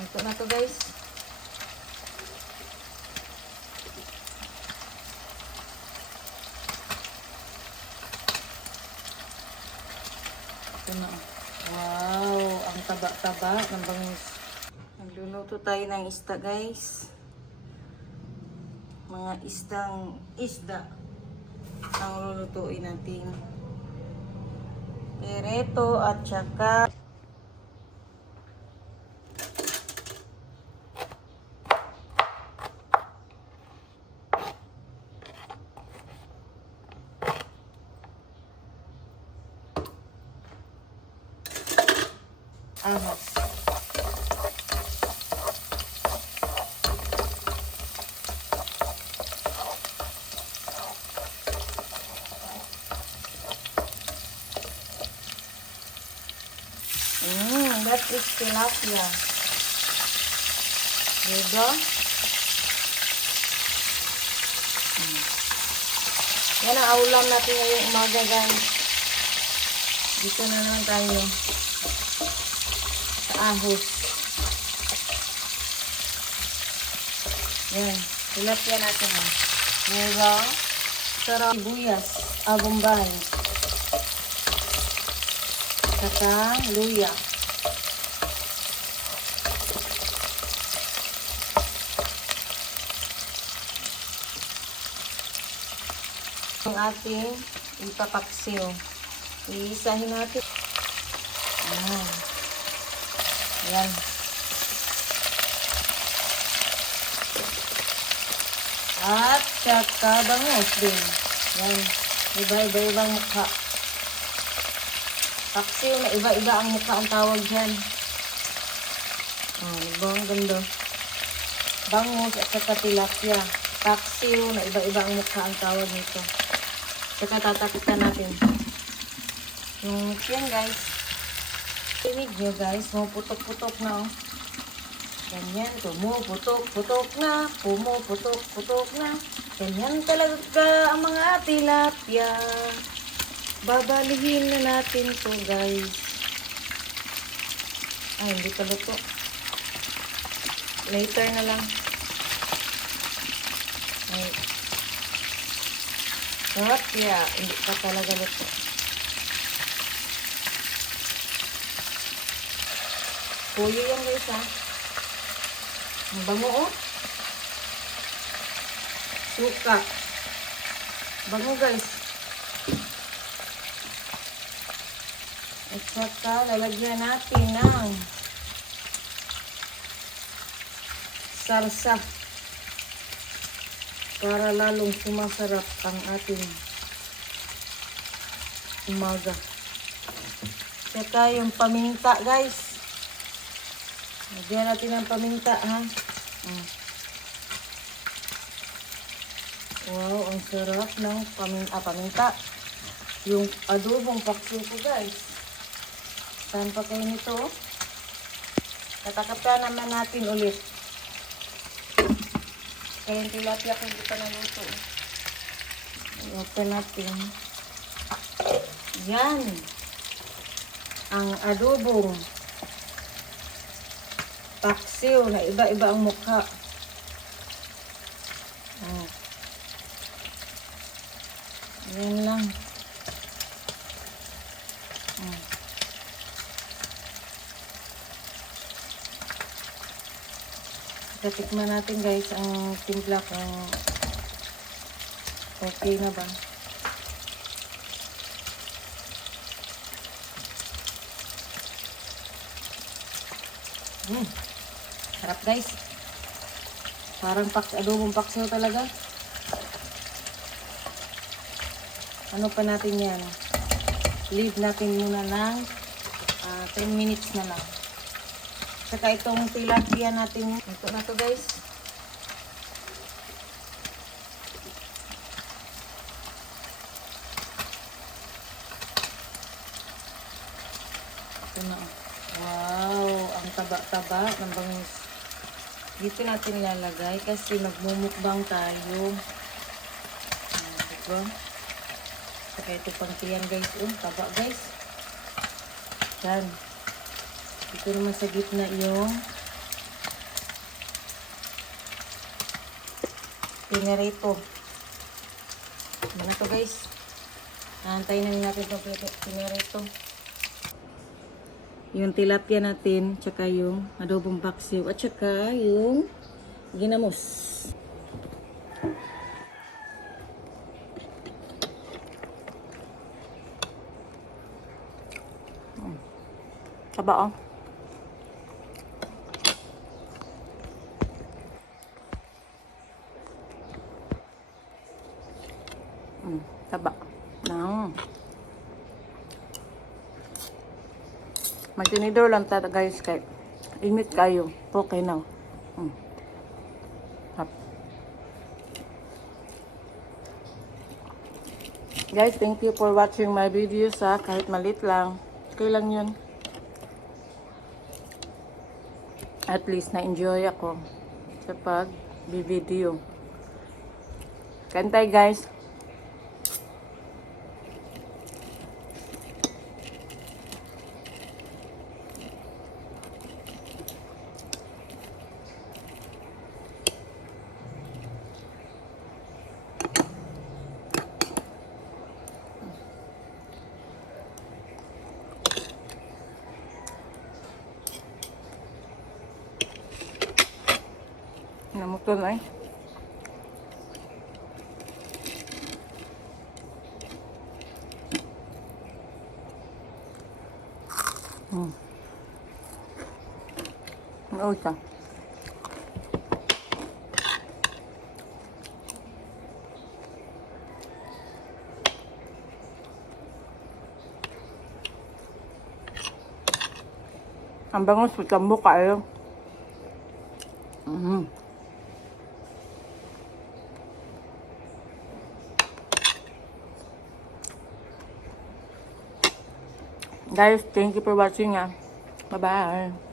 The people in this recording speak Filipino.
Ito na to guys. Ito na. Wow, ang taba-taba ng bangis. Nagluluto tayo ng isda guys. Mga isda ang lulutuin natin. Pereto at saka ahos. That is tilapia. Diba? Yan ang ulam natin ngayong umaga guys. Dito na naman tayo sa ahos. Yan. Tilapia natin ha. Diba? Sarap. Sibuyas. Bombay. Saka luya. Ang ating ipapaksiw. Iisahin natin. Ayan. At saka bangus din. Yan. Iba-ibang mukha. Paksiw na iba-iba ang mukha ang tawag dyan. Diba ang ganda? Bangus at saka tilapia. Paksiw na iba-iba ang mukha ang tawag nito. Saka tatapitan natin. Yung yan guys. Tinig nyo guys. Puputok-putok na oh. Ganyan. Pumuputok-putok na. Pumuputok-putok na. Ganyan talaga ang mga tilapia. Babalihin na natin to guys. Ay, hindi pa luto. Later na lang. Ay. Sarap kaya hindi pa talaga luto. Puyo yan guys ha. Ang bango oh. Suka. Bango guys. At saka lalagyan natin ng salsa para lalong sumasarap ang ating umaga. Saka yung paminta guys. Lagyan natin ng paminta ha. Wow, ang sarap ng paminta. Yung adobong paksiw ko guys. Saan pa kayo nito? Tatakapta naman natin ulit. Kaya yung tilapia kung hindi pa naluto. Open natin. Yan. Ang adobong paksiw na iba-iba ang mukha. Yan lang. Tikman natin guys ang timpla kung okay na ba. Sarap guys. Parang adobong paksiw talaga. Ano pa natin yan? Leave natin muna ng 10 minutes na lang. Saka itong tilapia natin. Ito na to guys. Ito na. Wow, ang taba-taba ng bangus. Dito natin ilalagay kasi magmumukbang tayo. Diba? Saka ito pang tiyan guys. Taba guys. Yan. Dito naman sa gitna yung Pinirito. Ano na to guys? Antayin na natin itong pinirito. Yung tilapia natin, tsaka yung adobong paksiw, at tsaka yung ginamos. Taba oh. Taba. No. Magtinidor lang tata guys kay init kayo. Okay na. Hap. Guys, thank you for watching my videos ha. Kahit malit lang. Okay lang yun. At least na-enjoy ako sa pag-video. Kantay guys. Namuto na eh. Ano ito? Ang bangus, tambo kayo. Guys, thank you for watching. Bye-bye.